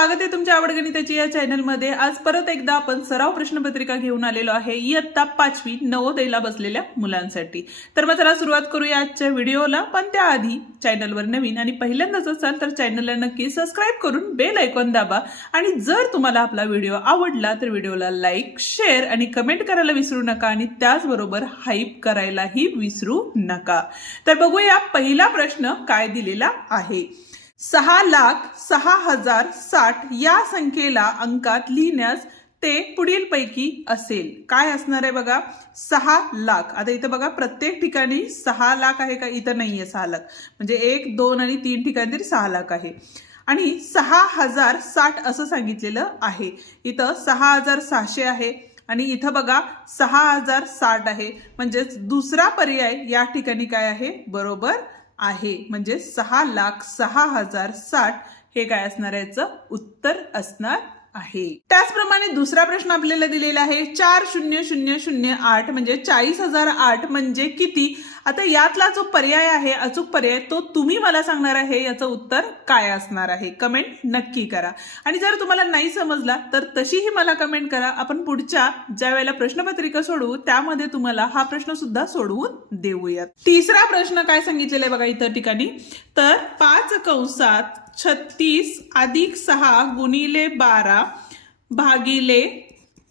स्वागत आहे तुमच्या आवड गणिताची या चॅनलमध्ये। आज परत एकदा आपण सराव प्रश्नपत्रिका घेऊन आलेलो आहे इयत्ता 5वी नवोदयला बसलेल्या मुलांसाठी। तर मग चला सुरुवात करूया आजच्या व्हिडिओला। पण त्याआधी चॅनलवर नवीन आणि पहिल्यांदाच असाल तर चॅनलला नक्की सबस्क्राइब करून बेल आयकॉन दाबा आणि जर तुम्हाला आपला व्हिडिओ आवडला तर व्हिडिओला लाईक, शेअर आणि कमेंट करायला विसरू नका आणि त्याचबरोबर हाईप करायलाही विसरू नका। तर बघूया पहिला प्रश्न काय दिलेला आहे। 6,06,060 या संख्येला अंकात लिहिण्यास ते पुढील पैकी असेल काय असणार आहे बघा। 6 लाख। आता इथे बघा प्रत्येक ठिकाणी 6 लाख आहे का, इथं नाहीये 6 लाख, म्हणजे 1, 2 आणि 3 ठिकाणी तरी 6 लाख आहे आणि 6,060 असं सांगितलेलं आहे। इथं 6,600 आहे आणि इथं बघा 6,060 आहे, म्हणजे दुसरा पर्याय या ठिकाणी काय आहे, बरोबर आहे। म्हणजे 6,06,060 हे काय असणार आहे, याचं उत्तर असणार आहे। त्याचप्रमाणे दुसरा प्रश्न आपल्याला दिलेला आहे 4,0,0,008 म्हणजे 40,008 म्हणजे किती। आता यातला जो पर्याय आहे अचूक पर्याय तो तुम्ही मला सांगणार आहे, याचं उत्तर काय असणार आहे, कमेंट नक्की करा। आणि जर तुम्हाला नाही समजला तर तशीही मला कमेंट करा, आपण पुढच्या ज्या वेळेला प्रश्नपत्रिका सोडवू त्यामध्ये तुम्हाला हा प्रश्न सुद्धा सोडवून देऊयात। तिसरा प्रश्न काय सांगितलेला आहे बघा इतर ठिकाणी, तर 5 कंसात 36 अधिक 6 गुणिले 12 भागिले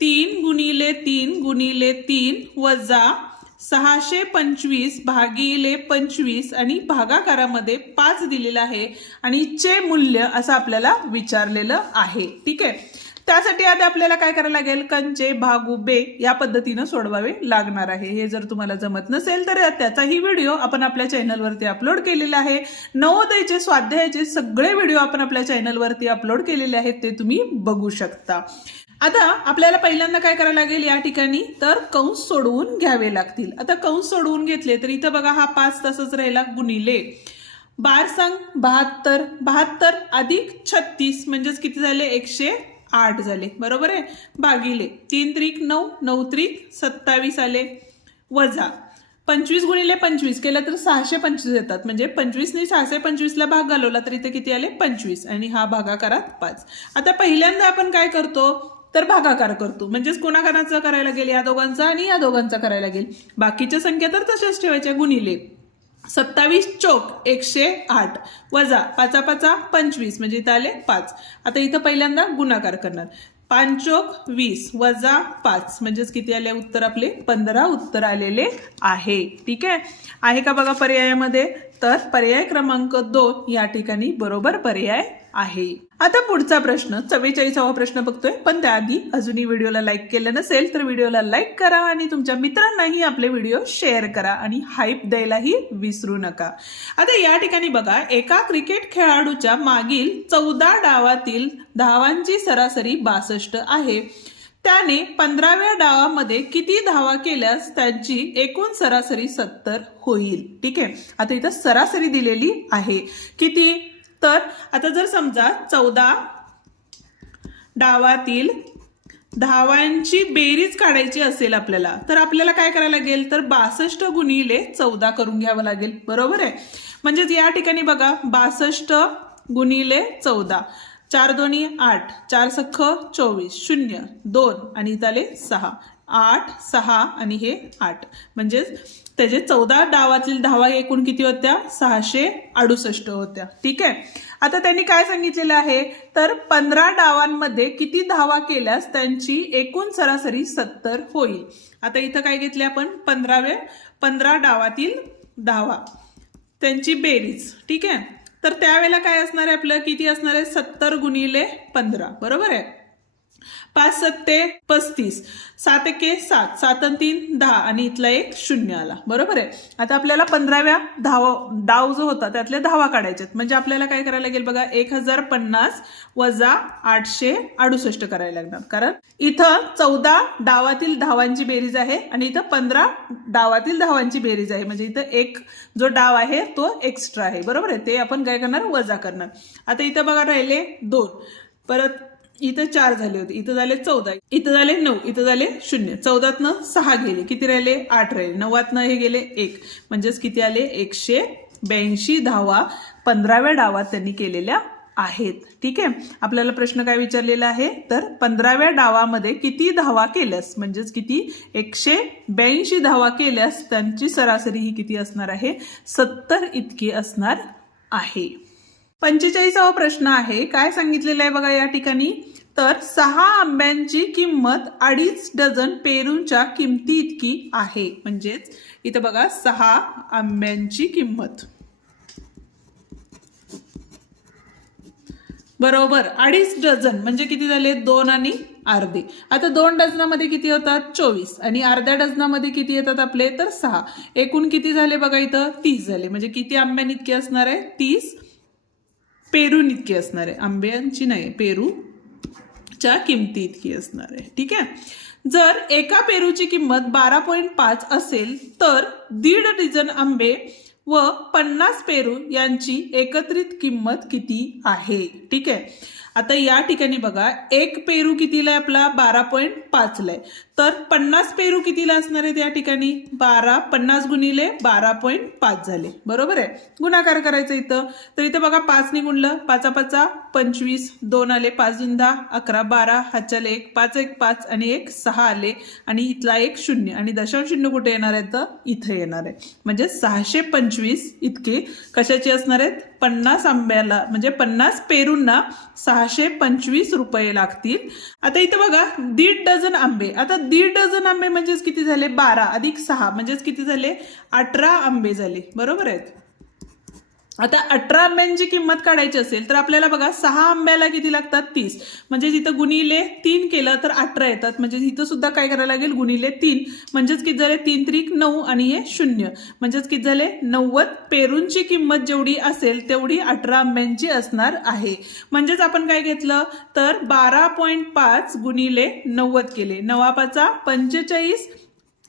3 गुणिले 3 गुणिले 3 वजा 625 भागिले 25 आणि भागाकारामध्ये 5 दिलेला आहे आणि चे मूल्य असं आपल्याला विचारलेलं आहे। ठीक आहे, त्यासाठी आता आपल्याला काय करायला लागेल, कंचे भागू बे या पद्धतीने सोडवावे लागणार आहे। हे जर तुम्हाला जमत नसेल तर त्याचाही व्हिडिओ आपण आपल्या चॅनलवरती अपलोड केलेला आहे। नवोदयचे स्वाध्यायाचे सगळे व्हिडिओ आपण आपल्या चॅनलवरती अपलोड केलेले आहेत, ते तुम्ही बघू शकता। आता आपल्याला पहिल्यांदा काय करायला लागेल या ठिकाणी, तर कंस सोडवून घ्यावे लागतील। आता कंस सोडवून घेतले तर इथं बघा हा 5 तसंच राहिला गुणिले 12 सांग 72 72 अधिक 36 म्हणजेच किती झाले 108 झाले, बरोबर आहे, भागिले 3 त्रिक 9 9 त्रिक 27 आले वजा 25 गुणिले 25 केलं तर 625 येतात, म्हणजे 25 ने 625 ला भाग घालवला तर इथे किती आले 25 आणि हा भागाकारात 5। आता पहिल्यांदा आपण काय करतो तर भागाकार करतो, म्हणजेच कोणाकाराचा करायला गेल, या दोघांचा आणि या दोघांचा करायला गेल, बाकीच्या संख्या तर तशाच ठेवायच्या। गुणिले 27 चौक 108 वजा 5 5 25 म्हणजे इथं आले 5। आता इथं पहिल्यांदा गुणाकार करणार, 5 चौक 20 वजा 5 म्हणजेच किती आले उत्तर आपले 15 उत्तर आलेले आहे। ठीक आहे का बघा पर्यायामध्ये, तर पर्याय क्रमांक 2 या ठिकाणी बरोबर पर्याय आहे। आता पुढचा प्रश्न 44वा प्रश्न बघतोय, पण त्याआधी अजूनही व्हिडिओला लाईक केलं नसेल तर व्हिडिओला लाईक करा आणि तुमच्या मित्रांनाही आपले व्हिडिओ शेअर करा आणि हाईप द्यायलाही विसरू नका। आता या ठिकाणी बघा एका क्रिकेट खेळाडूच्या मागील 14 डावातील धावांची सरासरी 62 आहे, त्याने 15व्या डावामध्ये किती धावा केल्यास त्यांची एकूण सरासरी 70 होईल। ठीक आहे, आता इथं सरासरी दिलेली आहे किती, तर आता जर समजा 14 डावातील धावांची बेरीज काढायची असेल आपल्याला, तर आपल्याला काय करायला लागेल, तर 62 गुणिले 14 करून घ्यावं लागेल, बरोबर आहे। म्हणजेच या ठिकाणी बघा 62 गुणिले 14 4 दोन्ही 8 4 सख्ख 24 0 2 आणि इथं आले 6 8 6 आणि हे 8 म्हणजेच त्याचे 14 डावातील धावा एकूण किती होत्या 668 होत्या। ठीक आहे, आता त्यांनी काय सांगितलेलं आहे, तर 15 डावांमध्ये किती धावा केल्यास त्यांची एकूण सरासरी 70 होईल। आता इथं काय घेतले आपण 15 डावातील धावा त्यांची बेरीज। ठीक आहे, तर त्यावेळेला काय असणार आहे आपलं, किती असणार आहे 70 गुणिले 15, बरोबर आहे। 5 7 35 7 1 7 7 3 10 आणि इथला एक 0 आला, बरोबर आहे। आता आपल्याला 15व्या डाव जो होता त्यातल्या धावा काढायच्यात, म्हणजे आपल्याला काय करायला लागेल बघा 1050 वजा 868 करायला लागणार, कारण इथं 14 डावातील धावांची बेरीज आहे आणि इथं 15 डावातील धावांची बेरीज आहे, म्हणजे इथं एक जो डाव आहे तो एक्स्ट्रा आहे, बरोबर आहे, ते आपण काय करणार वजा करणार। आता इथं बघा राहिले 2, परत इथं 4 झाले होते, इथं झाले 14, इथं झाले 9, इथं झाले 0, 14तनं 6 गेले, किती राहिले 8 राहिले, 9तनं हे गेले 1, म्हणजेच किती आले 182 धावा 15व्या डावात त्यांनी केलेल्या आहेत. ठीक आहे, आपल्याला प्रश्न काय विचारलेला आहे तर 15व्या डावामध्ये किती धावा केल्यास म्हणजेच किती 182 धावा केल्यास त्यांची सरासरी ही किती असणार आहे 70 इतकी असणार आहे. 45वा प्रश्न आहे. काय सांगितलेलं आहे बघा या ठिकाणी तर 6 आंब्यांची किंमत 2.5 डझन पेरूंच्या किमती इतकी आहे. म्हणजेच इथं बघा 6 आंब्यांची किंमत बरोबर 2.5 डझन म्हणजे किती झाले 2 आणि अर्धे. आता 2 डझनामध्ये किती होतात 24 आणि अर्ध्या डझनामध्ये किती येतात आपले तर 6. एकूण किती झाले बघा इथं 30 झाले. म्हणजे किती आंब्यांनी इतके असणार आहे 30 पेरून इतकी असणार आहे. आंब्यांची नाही पेरूच्या किमती इतकी असणार आहे. ठीक आहे, जर एका पेरूची किंमत 12.5 असेल तर 1.5 डझन आंबे व 50 पेरू यांची एकत्रित किंमत किती आहे. ठीक आहे, आता या ठिकाणी बघा एक पेरू कितीला आहे आपला 12.5 ला आहे तर 50 पेरू कितीला असणार आहेत या ठिकाणी 50 गुणिले 12.5 झाले. बरोबर आहे, गुणाकार करायचं इथं तर इथं बघा 5 ने गुणलं 5 5 25 2 आले 5 2 10 11 12 हातच्याला 1 5 1 5 आणि 1 6 आले आणि इथला 1 0 आणि दशांश शून्य कुठे येणार आहे तर इथे येणार आहे. म्हणजे 625 इतके कशाचे असणार आहेत 50 आंब्याला म्हणजे 50 पेरूंना 625 रुपये लागतील. आता इथं बघा 1.5 डझन आंबे. आता 1.5 डझन आंबे म्हणजेच किती झाले 12 अधिक 6 म्हणजेच किती झाले 18 आंबे झाले. बरोबर आहेत. आता 18 आंब्यांची किंमत काढायची असेल तर आपल्याला बघा 6 आंब्याला किती लागतात 30 म्हणजे इथं गुणिले 3 केलं तर 18 येतात. म्हणजे इथं सुद्धा काय करायला लागेल गुणिले 3 म्हणजेच किती झाले 3 त्रिक 9 आणि हे 0 म्हणजेच किती झाले 90 पेरूंची किंमत जेवढी असेल तेवढी 18 आंब्यांची असणार आहे. म्हणजेच आपण काय घेतलं तर 12.5 गुणिले 90 केले 9 5 45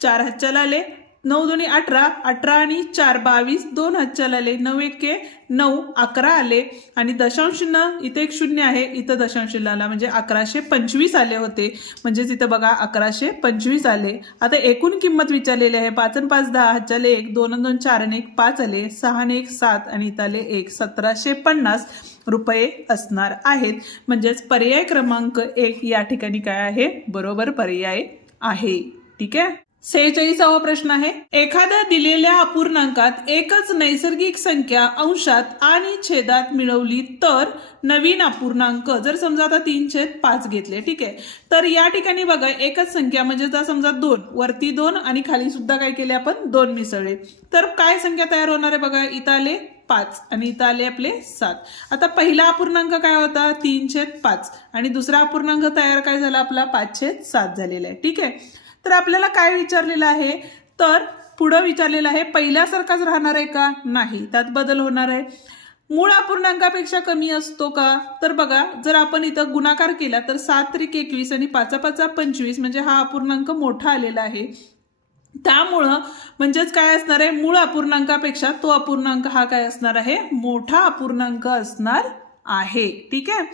4 हातच्याला आले 9 2 18 18 आणि 4 22 2 हातच्याला आले 9 1 9 11 आले आणि दशांश इथे एक 0 आहे इथं दशांश आला म्हणजे 1125 आले होते. म्हणजेच इथं बघा 1125 आले. आता एकूण किंमत विचारलेली आहे 5 आणि 5 10 हातच्याले 1 2 आणि 2 4 आणि 1 5 आले 6 आणि 1 7 आणि इथं आले 1 1750 रुपये असणार आहेत. म्हणजेच पर्याय क्रमांक 1 या ठिकाणी काय आहे बरोबर पर्याय आहे. ठीक आहे, 46वा प्रश्न आहे. एखाद्या दिलेल्या अपूर्णांकात एकच नैसर्गिक संख्या अंशात आणि छेदात मिळवली तर नवीन अपूर्णांक जर समजा आता 3/5 घेतले. ठीक आहे, तर या ठिकाणी बघा एकच संख्या म्हणजे जर समजा 2 वरती 2 आणि खाली सुद्धा काय केले आपण 2 मिसळले तर काय संख्या तयार होणार आहे बघा इथं आले 5 आणि इथं आले आपले 7. आता पहिला अपूर्णांक काय होता 3/5 आणि दुसरा अपूर्णांक तयार काय झाला आपला 5/7 झालेला आहे. ठीक आहे, तर आपल्याला काय विचारलेलं आहे तर पुढं विचारलेलं आहे पहिल्यासारखाच राहणार आहे का नाही त्यात बदल होणार आहे. मूळ अपूर्णांकापेक्षा कमी असतो का तर बघा जर आपण इथं गुणाकार केला तर 7 त्रिक 21 आणि 5 5 25 म्हणजे हा अपूर्णांक मोठा आलेला आहे. त्यामुळं म्हणजेच काय असणार आहे मूळ अपूर्णांकापेक्षा तो अपूर्णांक हा काय असणार आहे मोठा अपूर्णांक असणार आहे. ठीक आहे,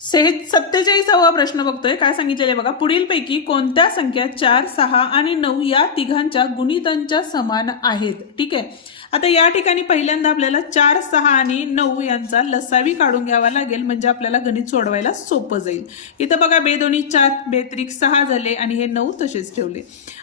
47वा प्रश्न बघतोय. काय सांगितलेले बघा पुढीलपैकी कोणत्या संख्या 4 6 आणि 9 या तिघांच्या गुणितांच्या समान आहेत. ठीक आहे, आता या ठिकाणी पहिल्यांदा आपल्याला 4 6 आणि 9 यांचा लसावी काढून घ्यावा लागेल म्हणजे आपल्याला गणित सोडवायला सोपं जाईल. इथं बघा 2 2 4 2 त्रिक 6 झाले आणि हे 9 तसेच ठेवले.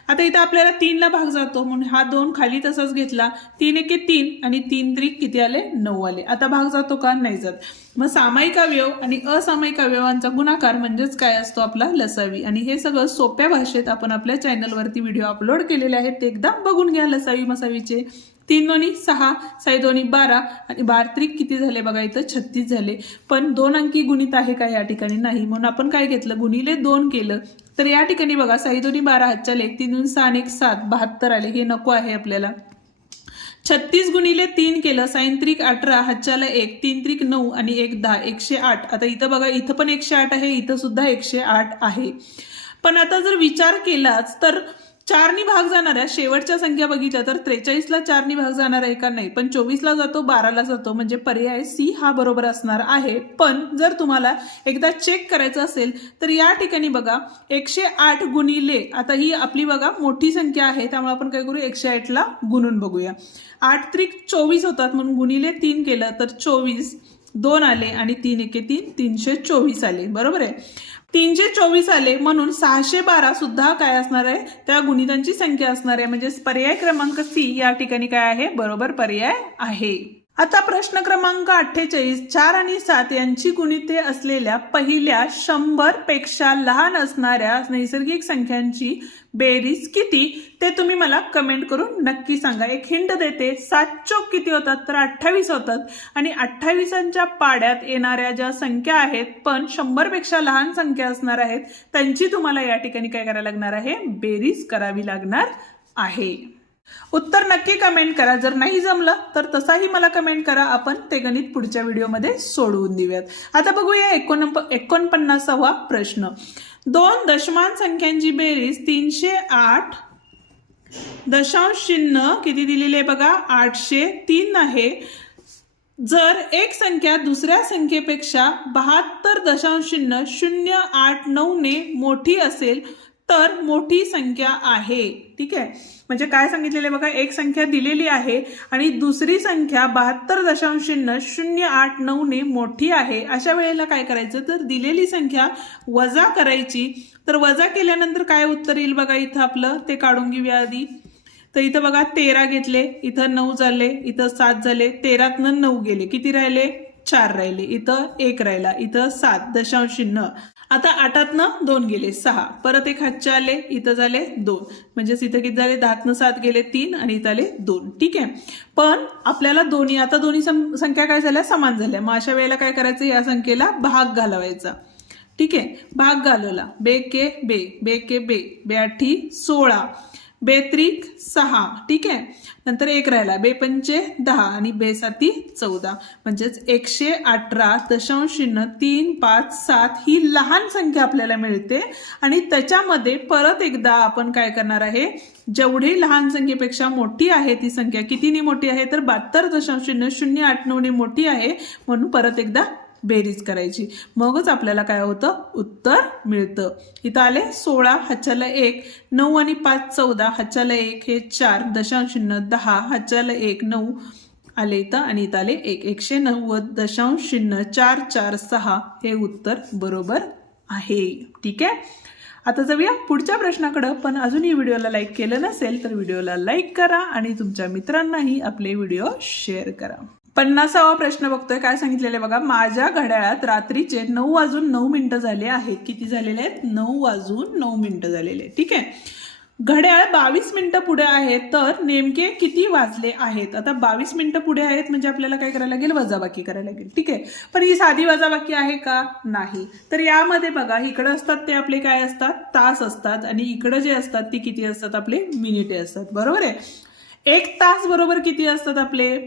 आता इथं आपल्याला 3 ला भाग जातो म्हणून हा 2 खाली तसाच घेतला 3 1 3 आणि 3 त्रिक किती आले 9 आले. आता भाग जातो का नाही जात. मग सामायिक अवयव आणि असामायिक अवयवांचा गुणाकार म्हणजेच काय असतो आपला लसावी. आणि हे सगळं सोप्या भाषेत आपण आपल्या चॅनलवरती व्हिडिओ अपलोड केलेले आहेत ते एकदा बघून घ्या. लसावी मसावीचे 3 2 6 6 2 12 आणि 12 त्रिक किती झाले बघा इथं 36 झाले. पण 2 अंकी गुणित आहे का या ठिकाणी नाही म्हणून आपण काय घेतलं गुणिले 2 केलं. तर या ठिकाणी बघा 6 2 12 हातच्या लेख 3 2 6 1 7 72 आले. हे नको आहे आपल्याला. 36 गुणिले 3 केलं 6 त्रिक 18 हातच्याला 1 3 त्रिक 9 आणि 1 10 108. आता इथं बघा इथं पण 108 आहे इथं सुद्धा 108 आहे. पण आता जर विचार केलाच तर 4 नी भाग जाणाऱ्या शेवटच्या संख्या बघितल्या तर 43 ला 4 नी भाग जाणार आहे का नाही पण 24 ला जातो 12 ला जातो म्हणजे पर्याय सी हा बरोबर असणार आहे. पण जर तुम्हाला एकदा चेक करायचं असेल तर या ठिकाणी बघा 108 गुणिले आता ही आपली बघा मोठी संख्या आहे त्यामुळे आपण काय करू 108 ला गुणून बघूया. 8 त्रिक 24 होतात म्हणून गुणिले 3 केलं तर 24 2 आले आणि 3 एके 3 324 आले. बरोबर आहे. 324 आले म्हणून 612 सुद्धा काय असणार आहे, त्या गुणितांची संख्या असणार आहे. म्हणजे पर्याय क्रमांक सी या ठिकाणी काय आहे, बरोबर पर्याय आहे. आता प्रश्न क्रमांक 48, 4 आणि 7 यांची गुणिते असलेल्या पहिल्या 100 पेक्षा लहान असणाऱ्या नैसर्गिक संख्यांची बेरीज किती ते तुम्ही मला कमेंट करून नक्की सांगा. एक हिंट देते, 7 चौक किती होतात तर 28 होतात आणि 28च्या पाड्यात येणाऱ्या ज्या संख्या आहेत पण 100 पेक्षा लहान संख्या असणार आहेत त्यांची तुम्हाला या ठिकाणी काय करायला लागणार आहे, बेरीज करावी लागणार आहे. उत्तर नक्की कमेंट करा. जर नाही जमलं तर तसाही मला कमेंट करा, आपण ते गणित पुढच्या व्हिडिओमध्ये सोडवून देऊयात. आता बघूया 49वा प्रश्न. 2 दशमान संख्यांची बेरीज 308 दशांश चिन्ह किती दिलेले आहे बघा, 803 आहे. जर एक संख्या दुसऱ्या संख्येपेक्षा 72.089 ने मोठी असेल तर मोठी संख्या आहे. ठीक आहे, म्हणजे काय सांगितलेलं आहे बघा, एक संख्या दिलेली आहे आणि दुसरी संख्या 72.089 ने मोठी आहे. अशा वेळेला काय करायचं तर दिलेली संख्या वजा करायची. तर वजा केल्यानंतर काय उत्तर येईल बघा, इथं आपलं ते काढून घेऊया आधी. तर इथं बघा 13 घेतले, इथं 9 झाले, इथं 7 झाले, 13तनं 9 गेले, किती राहिले 4 राहिले, इथं 1 राहिला, इथं 7 दशांश चिन्ह. आता 8तनं 2 गेले 6, परत एक हातचे आले, इथं झाले 2, म्हणजेच इथं किती झाले 10तनं 7 गेले 3 आणि इथं आले 2. ठीक आहे, पण आपल्याला दोन्ही संख्या काय झाल्या, समान झाल्या. मग अशा वेळेला काय करायचं, या संख्येला भाग घालवायचा. ठीक आहे, भाग घालवला, बेके बे, बेके बे, बेआठी 16, बेत्रिक 6. ठीक आहे, नंतर 1 राहिला, बेपंचे 10 आणि बेसाती 14, म्हणजेच 118.357 ही लहान संख्या आपल्याला मिळते. आणि त्याच्यामध्ये परत एकदा आपण काय करणार आहे, जेवढी लहान संख्येपेक्षा मोठी आहे ती संख्या कितीने मोठी आहे तर 72.089 ने मोठी आहे, म्हणून परत एकदा बेरीज करायची. मगच आपल्याला काय होतं, उत्तर मिळतं. इथं आले 16 हाच्याला 1, 9 आणि 5 14, हाच्याला 1 हे 4 दशांश चिन्ह 10 हाच्याला 1 9 आले इथं आणि इथं आले 1, 190.446 हे उत्तर बरोबर आहे. ठीक आहे, आता जाऊया पुढच्या प्रश्नाकडे. पण अजून ही व्हिडिओला लाईक केलं नसेल तर व्हिडिओला लाईक करा आणि तुमच्या मित्रांनाही आपले व्हिडिओ शेअर करा. 50वा प्रश्न बघतोय. काय सांगितलेलं आहे बघा, माझ्या घड्याळात रात्रीचे 9:09 झाले आहेत. किती झालेले आहेत, 9:09 झालेले. ठीक आहे, घड्याळ 22 मिनिटं पुढे आहे तर नेमके किती वाजले आहेत. आता 22 मिनिटं पुढे आहेत म्हणजे आपल्याला काय करायला लागेल, वजाबाकी करायला लागेल. ठीक आहे, पण ही साधी वजाबाकी आहे का, नाही. तर यामध्ये बघा, इकडे असतात ते आपले काय असतात, तास असतात आणि इकडे जे असतात ती किती असतात, आपले मिनिटे असतात. बरोबर आहे. 1 तास बरोबर किती असतात आपले,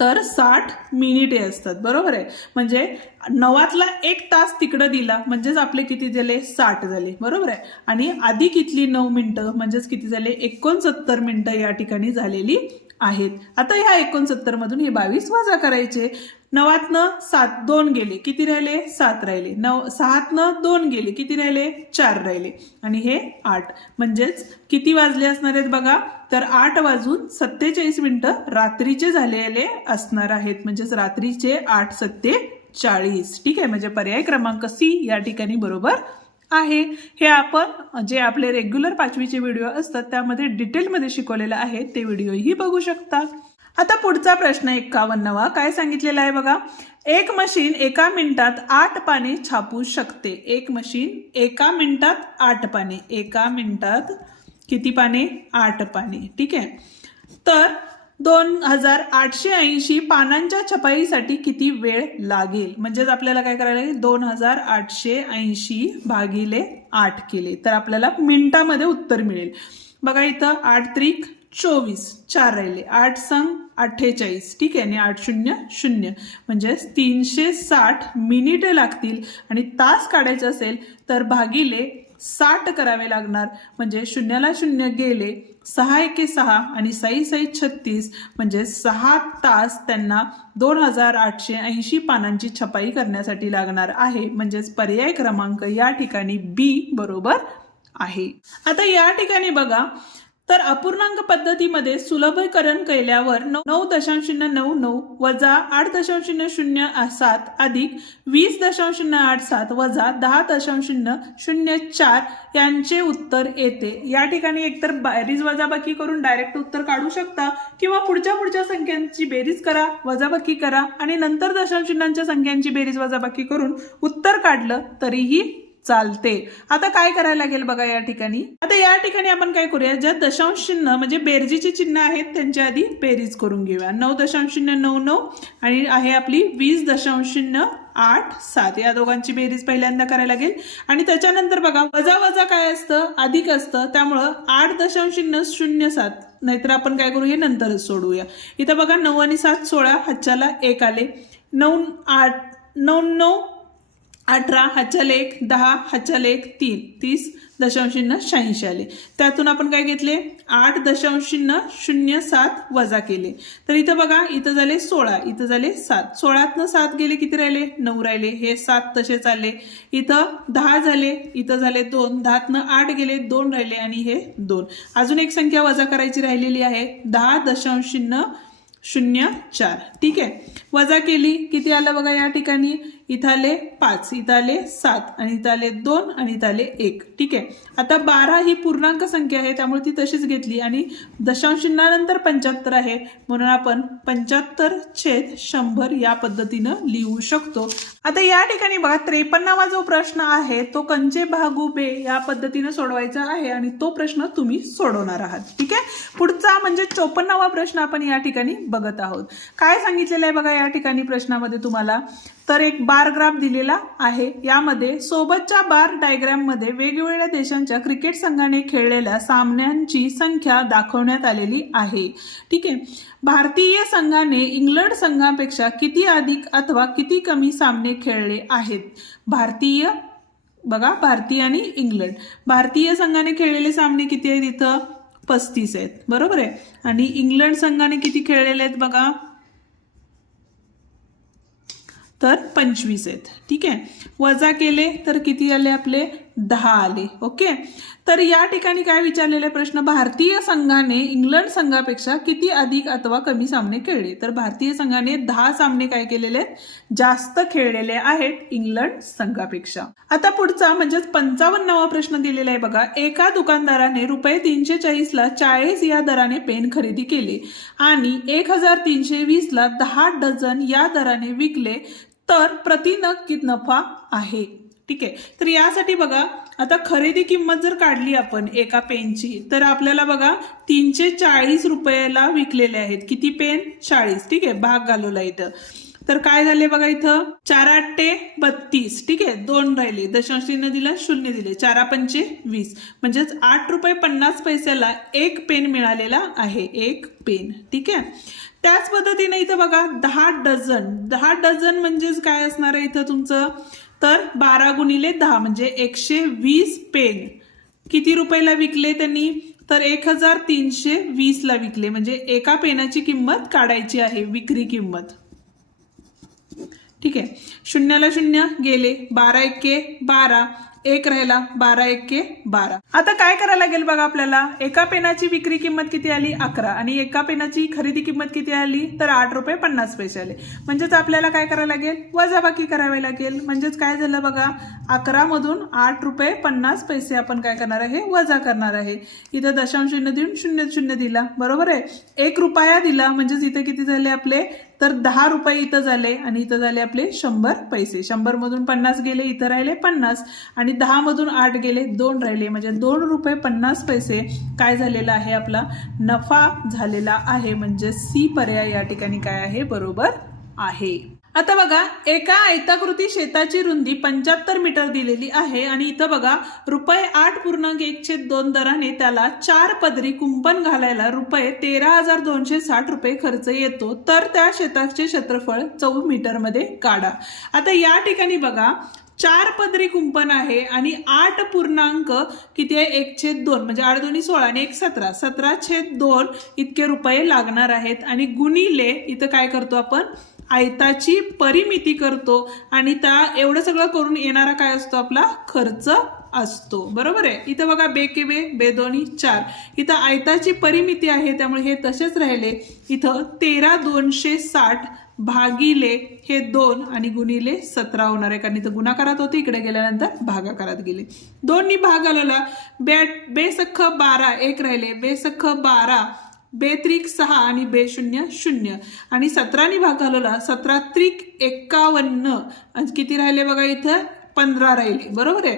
तर 60 मिनिटे असतात. बरोबर आहे, म्हणजे 9तला 1 तास तिकडं दिला म्हणजेच आपले किती झाले, 60 झाले. बरोबर आहे, आणि आधी किती 9 मिनिटं म्हणजेच किती झाले, 69 मिनिटं या ठिकाणी झालेली आहेत. आता ह्या 69 मधून हे 22 वजा करायचे. 9तनं 7 2 गेले, किती राहिले 7 राहिले. 6तनं 2 गेले, किती राहिले 4 राहिले आणि हे 8, म्हणजेच किती वाजले असणार आहेत बघा, तर 8:47 रात्रीचे झालेले असणार आहेत. म्हणजेच रात्रीचे 8:47. ठीक आहे, म्हणजे पर्याय क्रमांक सी या ठिकाणी बरोबर आहे. हे आपण जे आपले रेग्युलर 5वीचे व्हिडिओ असतात त्यामध्ये डिटेलमध्ये शिकवलेलं आहे, ते व्हिडिओही बघू शकता. आता पुढचा प्रश्न 51वा. काय सांगितलेला आहे बघा, एक मशीन एका मिनिटात 8 पाने छापू शकते. एक मशीन एका मिनिटात 8 पाने, एका मिनिटात किती पाने, 8 पाने. ठीक आहे, तर 2880 पानांच्या छपाईसाठी किती वेळ लागेल. म्हणजेच आपल्याला काय करायला लागेल, 2880 भागिले 8 केले तर आपल्याला मिनिटामध्ये उत्तर मिळेल. बघा इथं 8 त्रिक 24, 4 राहिले, 8 संग 48. ठीक आहे, आणि 8 0 0 म्हणजे 360 मिनिटे लागतील. आणि तास काढायचे असेल तर भागिले 60 करावे लागणार. म्हणजे 0ला 0 गेले, 6 एके 6 आणि 6 6 36 म्हणजे 6 तास त्यांना 2880 पानांची छपाई करण्यासाठी लागणार आहे. म्हणजेच पर्याय क्रमांक या ठिकाणी बी बरोबर आहे. आता या ठिकाणी बघा, तर अपूर्णांक पद्धतीमध्ये सुलभीकरण केल्यावर 9.99 वजा 8.007 अधिक 20.087 वजा 10.004 यांचे उत्तर येते। या ठिकाणी एकतर बेरीज वजाबाकी करून डायरेक्ट उत्तर काढू शकता किंवा पुढच्या संख्यांची बेरीज करा, वजाबाकी करा आणि नंतर दशांशांच्या संख्यांची बेरीज वजाबाकी करून उत्तर काढलं तरीही चालते। आता काय करायला लागेल बघा या ठिकाणी, आता या ठिकाणी आपण काय करूया, ज्या दशांश चिन्ह म्हणजे बेरजेची चिन्ह आहेत त्यांच्या आधी बेरीज करून घेऊया। 9.099 आणि आहे आपली 20.087 या दोघांची बेरीज पहिल्यांदा करायला लागेल आणि त्याच्यानंतर बघा वजा काय असतं, अधिक असतं, त्यामुळं 8.007 नाहीतर आपण काय करू हे नंतरच सोडूया। इथं बघा 9 आणि 7 16 हातच्याला 1 आले, 9 8 9 9 18 हातच्याला 1 10 हातच्याला 1 3 30.86 आले। त्यातून आपण काय घेतले 8.007 वजा केले, तर इथं बघा इथं झाले 16, इथं झाले 7, 16तनं 7 गेले किती राहिले 9 राहिले, हे 7 तसेच आले, इथं 10 झाले, इथं झाले 2, 10तनं 8 गेले 2 राहिले आणि हे 2, अजून एक संख्या वजा करायची राहिलेली आहे 10.004। ठीक आहे, वजा केली किती आलं बघा या ठिकाणी, इथं आले 5, इथं आले 7 आणि इथं आले 2 आणि इथं आले 1। ठीक आहे, आता 12 ही पूर्णांक संख्या आहे त्यामुळे ती तशीच घेतली आणि दशांश चिन्हानंतर 75 आहे म्हणून आपण 75/100 या पद्धतीनं लिहू शकतो। आता या ठिकाणी बघा 53वा जो प्रश्न आहे तो कंचे भागू बे या पद्धतीने सोडवायचा आहे आणि तो प्रश्न तुम्ही सोडवणार आहात। ठीक आहे, पुढचा म्हणजे 54वा प्रश्न आपण या ठिकाणी बघत आहोत। काय सांगितलेलं आहे बघा या ठिकाणी प्रश्नामध्ये तुम्हाला, तर एक बार ग्राफ दिलेला आहे, यामध्ये सोबतच्या बार डायग्राम मध्ये वेगवेगळ्या देशांच्या क्रिकेट संघाने खेळलेल्या सामन्यांची संख्या दाखवण्यात आलेली आहे। ठीक आहे, भारतीय संघाने इंग्लंड संघापेक्षा किती अधिक अथवा किती कमी सामने खेळले आहेत। भारतीय बघा, भारतीय आणि इंग्लंड, भारतीय संघाने खेळलेले सामने किती आहेत, इथं 35 आहेत, बरोबर आहे, आणि इंग्लंड संघाने किती खेळलेले आहेत बघा, तर 25 आहेत। ठीक आहे, वजा केले तर किती आले आपले 10 आले। ओके, तर या ठिकाणी काय विचारलेले प्रश्न, भारतीय संघाने इंग्लंड संघापेक्षा किती अधिक अथवा कमी सामने खेळले, तर भारतीय संघाने 10 सामने काय केलेले आहेत, जास्त खेळलेले आहेत इंग्लंड संघापेक्षा। आता पुढचा म्हणजे 55वा प्रश्न दिलेला आहे बघा, एका दुकानदाराने ₹340 ला 40 या दराने पेन खरेदी केले आणि 1320 ला 10 डझन या दराने विकले, तर प्रति नग किती नफा आहे। ठीक आहे, तर यासाठी बघा आता खरेदी किंमत जर काढली आपण एका पेनची तर आपल्याला बघा 340 रुपयाला विकलेले आहेत, किती पेन 40। ठीक आहे, भाग घालवला इथं, तर काय झाले बघा इथं 4 8 32। ठीक आहे, 2 राहिले, दशांश चिन्ह दिलं 0 दिले, 4 5 20 म्हणजेच 8 रुपये 50 पैशाला एक पेन मिळालेला आहे, एक पेन। ठीक आहे, त्याच पद्धतीने इथं बघा 10 डझन म्हणजेच काय असणार आहे इथं तुमचं, तर 12 गुणिले 10 म्हणजे 120 पेन किती रुपयाला विकले त्यांनी, तर 1320 ला विकले, म्हणजे एका पेनाची किंमत काढायची आहे, विक्री किंमत। ठीक आहे, 0 ला 0 गेले, 12 1 12, 1 राहिला, 12 1 12। आता काय करायला लागेल बघा आपल्याला, एका पेनाची विक्री किंमत किती आली 11 आणि एका पेनाची खरेदी किंमत किती आली, तर 8 रुपये 50 पैसे आले, म्हणजेच आपल्याला काय करायला लागेल, वजाबाकी करावी लागेल। म्हणजेच काय झालं बघा, 11 मधून 8 रुपये 50 पैसे आपण काय करणार आहे, वजा करणार आहे। इथं दशांश चिन्ह देऊन 0 0 दिला, बरोबर आहे, 1 रुपया दिला, म्हणजेच इथे किती झाले आपले, तर 10 रुपये इथं झाले आणि इथं झाले आपले 100 पैसे। 100 मधून 50 गेले, इथं राहिले 50 आणि 10 मधून 8 गेले, 2 राहिले, म्हणजे 2 रुपये 50 पैसे काय झालेला आहे, आपला नफा झालेला आहे, म्हणजे सी पर्याय या ठिकाणी काय आहे, बरोबर आहे। आता बघा एका आयताकृती शेताची रुंदी 75 मीटर दिलेली आहे आणि इथं बघा ₹8.1/2 दराने त्याला 4 पदरी कुंपण घालायला ₹13,260 खर्च येतो, तर त्या शेताचे क्षेत्रफळ 4 मीटर मध्ये काढा। आता या ठिकाणी बघा 4 पदरी कुंपण आहे आणि 8 पूर्णांक किती आहे 1/2 म्हणजे 8 2 16 आणि 1 17 17/2 इतके रुपये लागणार आहेत आणि गुणिले इथं काय करतो आपण आयताची परिमिती करतो आणि त्या एवढं सगळं करून येणारा काय असतो आपला खर्च असतो. बरोबर आहे. इथं बघा बे के बे, बे दोन्ही 4. इथं आयताची परिमिती आहे त्यामुळे हे तसेच राहिले. इथं 13,260 भागिले हे 2 आणि गुणिले 17 होणार आहे, कारण इथं गुणाकारात होते, इकडे गेल्यानंतर भागाकारात गेले. 2 नी भाग आलेला, बे सख्ख 12 1 राहिले, बे सख्ख 12, बे त्रिक 6 आणि बे शून्य 0 आणि 17 नी भाग घालवला, 17 त्रिक 51 आणि किती राहिले बघा इथं 15 राहिले. बरोबर आहे.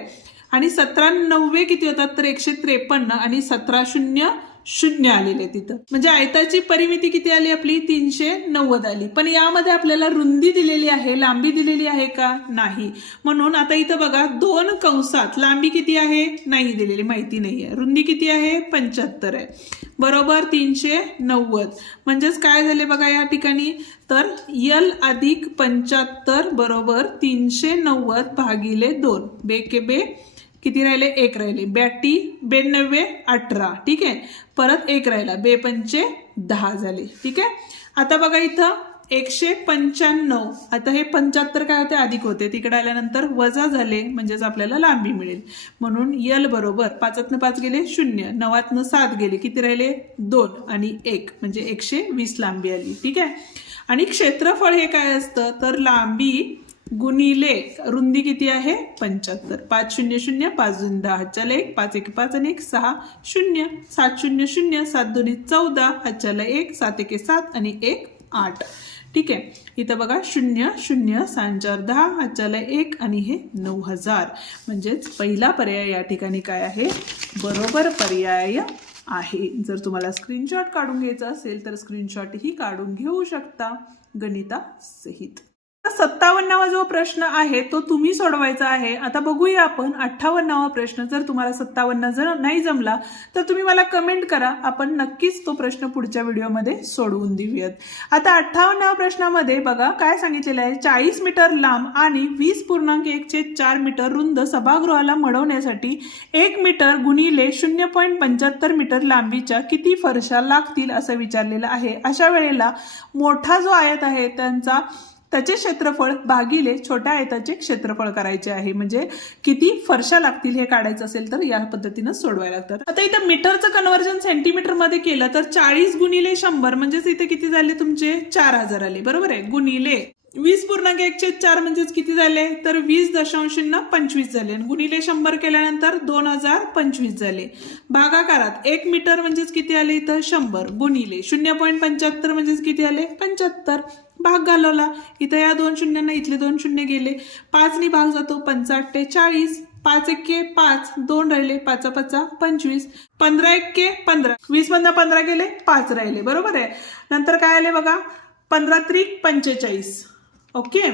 आणि 17 90 किती होतात तर 153 आणि 17 0 0 आलेले तिथं. म्हणजे आयताची परिमिती किती आली आपली 390 आली. पण यामध्ये आपल्याला रुंदी दिलेली आहे, लांबी दिलेली आहे का नाही. म्हणून आता इथं बघा 2 कंसात लांबी किती आहे नाही दिलेली, माहिती नाहीये. रुंदी किती आहे 75 आहे. बरोबर 390 म्हणजेच काय झाले बघा या ठिकाणी तर यल अधिक 75 बरोबर 390 भागिले 2. बे के बे किती राहिले 1 राहिले, बॅटी 92 18. ठीक आहे. परत 1 राहिला, बे पंचे 10 झाले. ठीक आहे. आता बघा इथं 195. आता हे 75 काय होते अधिक होते, तिकडे आल्यानंतर वजा झाले म्हणजेच आपल्याला लांबी मिळेल. म्हणून यल बरोबर 5तनं 5 गेले 0, 9तनं 7 गेले, किती राहिले 2 आणि 1 म्हणजे 120 लांबी आली. ठीक आहे. आणि क्षेत्रफळ हे काय असतं तर लांबी गुणिले रुंदी किती आहे 75. 5 0 0 5 2 10 हातच्याला 1, 5 1 5 आणि 1 6 0, 7 0 0 7 2 14 हातच्याला 1, 7 1 7 आणि 1 8. ठीक आहे. इथं बघा 0 0 6 4 10 हातच्याला 1 आणि हे 9000. म्हणजेच पहिला पर्याय या ठिकाणी काय आहे बरोबर पर्याय आहे. जर तुम्हाला स्क्रीनशॉट काढून घ्यायचा असेल तर स्क्रीनशॉट ही काढून घेऊ शकता गणितासहित. 57वा जो प्रश्न आहे तो तुम्ही सोडवायचा आहे. आता बघूया आपण 58वा प्रश्न. जर तुम्हाला 57 जर नाही जमला तर तुम्ही मला कमेंट करा, आपण नक्कीच तो प्रश्न पुढच्या व्हिडिओमध्ये सोडवून देऊयात. आता 58व्या प्रश्नामध्ये बघा काय सांगितलेलं आहे. 40 मीटर लांब आणि 20.1/4 मीटर रुंद सभागृहाला मळवण्यासाठी 1 मीटर गुणिले 0.75 मीटर लांबीच्या किती फरशा लागतील असं विचारलेलं आहे. अशा वेळेला मोठा जो आयत आहे त्याचे क्षेत्रफळ भागिले छोट्या आयताचे क्षेत्रफळ करायचे आहे. म्हणजे किती फरशा लागतील हे काढायचं असेल तर या पद्धतीनं सोडवायला लागतात. आता इथं मीटरचं कन्व्हर्जन सेंटीमीटर मध्ये केलं तर 40 गुणिले 100 म्हणजेच इथे किती झाले तुमचे 4000 आले. बरोबर आहे. गुणिले 20.1/4 म्हणजेच किती झाले तर 20.25 झाले. गुणिले 100 केल्यानंतर 2025 झाले. भागाकारात 1 मीटर म्हणजेच किती आले इथं 100 गुणिले 0.75 म्हणजेच किती आले 75. भाग घालवला, इथं या 2 शून्यांना इथले 2 शून्य गेले, 5 नी भाग जातो 5 8 40, 5 1 5, 2 राहिले, 5 5 25, 15 1 15, 20 मधनं 15 गेले 5 राहिले. बरोबर आहे. नंतर काय आले बघा 15 त्रिक 45. ओके.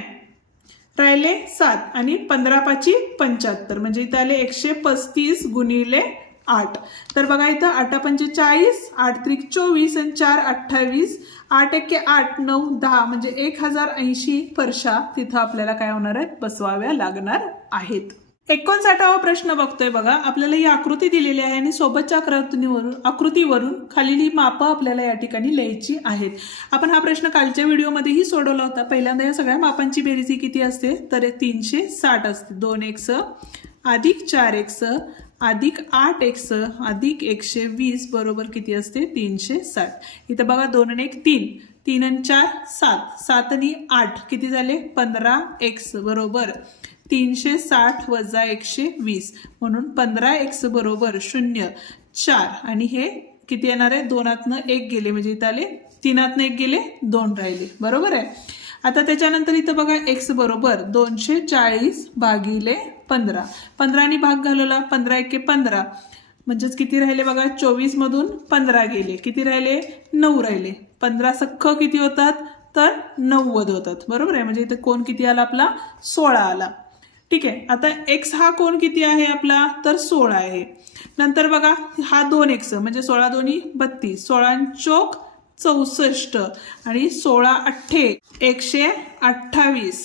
राहिले 7 आणि 15 5 75 म्हणजे इथे आले 135 गुणिले 8. तर बघा इथं 8 पंचे 40, 8 त्रिक 24 आणि 4 28, 8 1 8 9 10 म्हणजे 1080 फरशा तिथं आपल्याला काय होणार आहेत बसवाव्या लागणार आहेत. 59वा प्रश्न बघतोय बघा. आपल्याला ही आकृती दिलेली आहे आणि सोबतच्या आकृतीवरून खालील ही मापं आपल्याला या ठिकाणी लिहायची आहेत. आपण हा प्रश्न कालच्या व्हिडिओमध्येही सोडवला होता. पहिल्यांदा या सगळ्या मापांची बेरीज किती असते तर 360 असते. 2x अधिक 4x अधिक 8x अधिक 120 बरोबर किती असते 360. इथं बघा 2 आणि 1 3, 3 आणि 4 7, 7 आणि 8 किती झाले 15x बरोबर 360 वजा 120 म्हणून 15x बरोबर 0 4 आणि हे किती येणार आहे 2तनं 1 गेले म्हणजे इथं आले 3तनं 1 गेले 2 राहिले. बरोबर आहे. आता त्याच्यानंतर इथं बघा x बरोबर 240 भागिले 15. 15 नी भाग घालवला 15 1 15 म्हणजेच किती राहिले बघा 24 मधून 15 गेले, किती राहिले 9 राहिले. 15 सख्ख किती होतात तर 90 होतात. बरोबर आहे. म्हणजे इथं कोण किती आला आपला 16 आला. ठीक आहे. आता x हा कोण किती आहे आपला तर 16 आहे. नंतर बघा हा 2x म्हणजे 16 दोन्ही 32, 16 चोक 64 आणि 16 अठ्ठे 128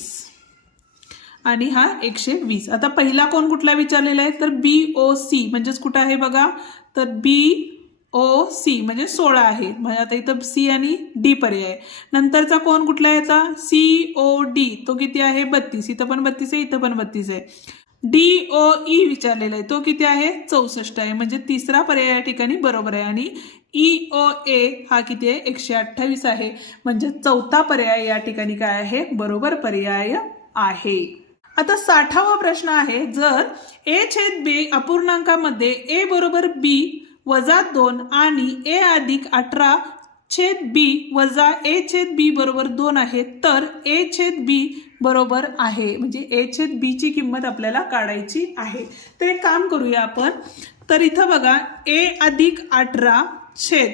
आणि हा 120. आता पहिला कोण कुठला विचारलेला आहे तर BOC म्हणजेच कुठं आहे बघा तर BOC म्हणजे 16 आहे. म्हणजे आता इथं C आणि D पर्याय आहे. नंतरचा कोण कुठला आहे आता COD तो किती आहे 32. इथं पण 32 आहे, इथं पण 32 आहे. DOE विचारलेला आहे तो किती आहे 64 आहे म्हणजे तिसरा पर्याय या ठिकाणी बरोबर आहे आणि EOA हा किती आहे 128 आहे म्हणजे चौथा पर्याय या ठिकाणी काय आहे बरोबर पर्याय आहे। आता 60वा प्रश्न आहे जर A/B अपूर्णांकामध्ये A बरोबर B वजा 2 आणि A अधिक 18 छेद B वजा A छेद B बरोबर 2 आहे तर A छेद B बरोबर आहे म्हणजे A छेद B ची किंमत आपल्याला काढायची आहे। तर एक काम करूया आपण तर इथं बघा A अधिक 18 छेद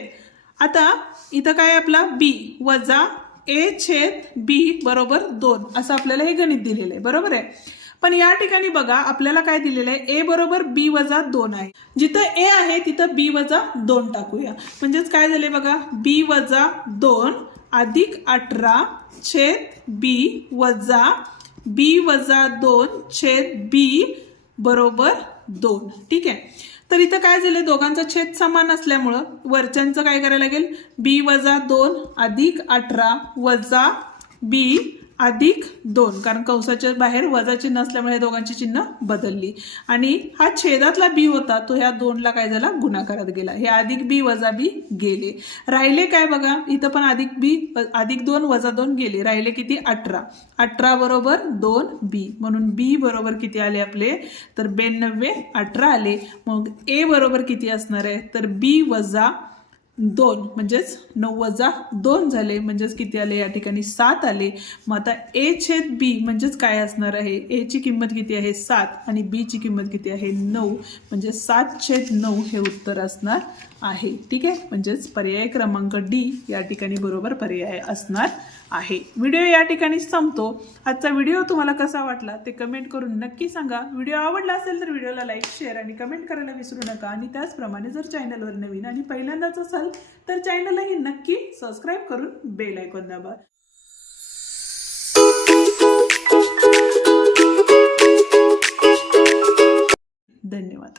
आता इथं काय आपला B वजा A छेद B बरोबर 2 असं आपल्याला हे गणित दिलेलं आहे बरोबर आहे। पण या ठिकाणी बघा आपल्याला काय दिलेलं आहे A बरोबर B वजा 2 आहे जिथं A आहे तिथं B वजा 2 टाकूया म्हणजेच काय झाले बघा B वजा 2 अधिक 18 छेद B वजा B वजा 2 छेद B बरोबर 2 ठीक आहे। तर इथं काय झाले दोघांचा छेद समान असल्यामुळं वरच्यांचं काय करायला लागेल B वजा 2 अधिक 18 वजा B अधिक 2 कारण कंसाच्या बाहेर वजा चिन्ह असल्यामुळे हे दोघांची चिन्ह बदलली आणि हा छेदातला B होता तो ह्या 2 ला काय झाला गुणाकारात गेला हे अधिक B वजा B गेले राहिले काय बघा इथं पण अधिक B अधिक 2 वजा 2 गेले राहिले किती 18 बरोबर 2B म्हणून B बरोबर किती आले आपले तर 92 18 आले मग A बरोबर किती असणार आहे तर B वजा 2 म्हणजेच 9 वजा 2 झाले म्हणजेच किती आले या ठिकाणी 7 आले। मग आता A छेद B म्हणजेच काय असणार आहे A ची किंमत किती आहे 7 आणि B ची किंमत किती आहे 9 म्हणजे 7 छेद 9 हे उत्तर असणार आहे ठीक आहे म्हणजेच पर्याय क्रमांक D या ठिकाणी बरोबर पर्याय असणार आहे। व्हिडिओ या ठिकाणी संपतो। आजचा व्हिडिओ तुम्हाला कसा वाटला ते कमेंट करून नक्की सांगा। व्हिडिओ आवडला असेल तर व्हिडिओला लाईक शेअर आणि कमेंट करायला विसरू नका आणि त्याचप्रमाणे जर चॅनलवर नवीन आणि पहिल्यांदाच असाल तर चॅनललाही नक्की सबस्क्राईब करून बेल आयकॉन दाबा। धन्यवाद।